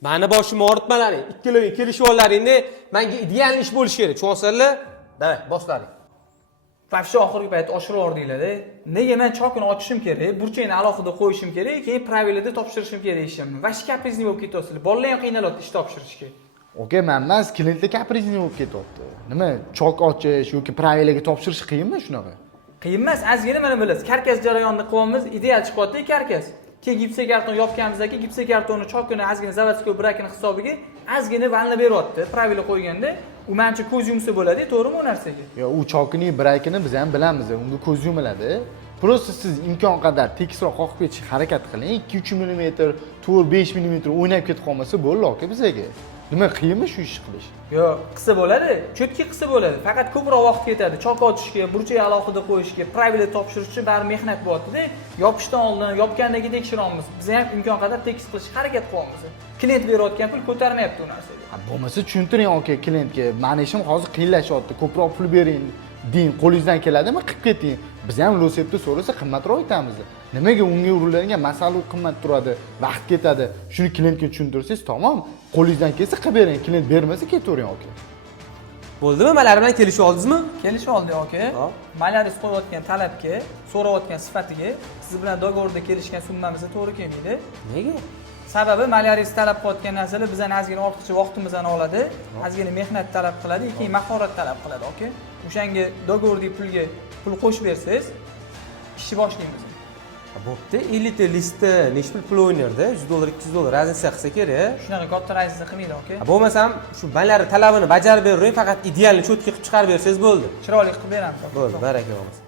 Mani boshimni og'ritmalaring. Ikkiloving kelishib ollaringni, menga ideal ish bo'lishi kerak. Tushunasizlar? Davay, boshlaring. Вообще oxirgi payt oshirib yordinglar-da. Nega men chokini ochishim kerak, burchakni alohida qo'yishim kerak, keyin pravilada topshirishim kerak ishimni. Va shkaprizni bo'lib ketyapsizlar. Bolalar ham qiynalyapti ish topshirishga. Oke, men emas, klientlar kaprizni bo'lib ketyapti. Nima, chok ochish yoki pravilaga topshirish qiyinmi shunaqa? Qiyin emas, ozgina mana bilasiz. Karkas jarayonini qilyapmiz, ideal chiqyapti karkas. Keyin gipsa karton yopganimizdan keyin gipsa kartonni chokini ozgina zavodskiy brakini hisobiga ozgina vanna beryapti. Pravila qo'yganda u mencha ko'z yumsa bo'ladi, to'g'rimi u narsaga? Yo, u chokining brakini biz ham bilamiz, unga ko'z yumiladi. Prosta siz imkon qadar tekisroq qoqib ketishga harakat qiling. 2-3 mm, 4-5 mm o'ynab ketib qolmasa bo'ldi aka bizga. Nima qiyinmi shu ishni qilish? Yo'q, qilsa bo'ladi, cho'tki qilsa bo'ladi. Faqat ko'proq vaqt ketadi. Chok ochishga, burchak alohida qo'yishga, pravila topshirish uchun bari mehnat bo'lyapti-da. Yopishdan oldin, yopgandan keyin tekshiramiz. Biz ham imkon qadar tekis qilishga harakat qilyapmiz. Klient berayotgan pul ko'tarmayapti u narsaga. Bo'lmasa tushuntiring aka klientga. Meni ishim hozir qiyinlashyapti. Ko'proq pul bering, deng, qo'lingizdan keladimi qilib keting. Biz ham reseptni so'rasa qimmatroq aytamiz. Nimaga unga uriladigan masala qimmat turadi, vaqt ketadi. Shuni klientga tushuntirsangiz tamom. Qo'lingizdan kelsa qilib bering, klient bermasa ketavering aka. Bo'ldimi? Malar bilan kelishib oldingizmi? Kelishib oldik aka. Malyaris qo'yayotgan talabga, so'rayotgan sifatiga siz bilan dogovorda kelishgan summamizga to'g'ri kelmaydi. Nega? Sababi malyaris talab qilayotgan narsalar bizdan ozgina ortiqcha vaqtimizni oladi, ozgina mehnat talab qiladi, keyin mahorat talab qiladi aka. O'shanga dogovordagi pulga pul qo'shib bersangiz, ishni boshlaymiz. Bo'pti, 50 ta listda necha pul o'ynardi? $100, $200 razniya qilsa kerak. Shunaqa katta razniya qilmaydi aka. Bo'lmasam, shu banlar talabini bajarib bering, faqat idealni cho'tki qilib chiqarib bersangiz bo'ldi. Chiroyli qilib beramiz. Bo'ldi, baraka bo'lsin.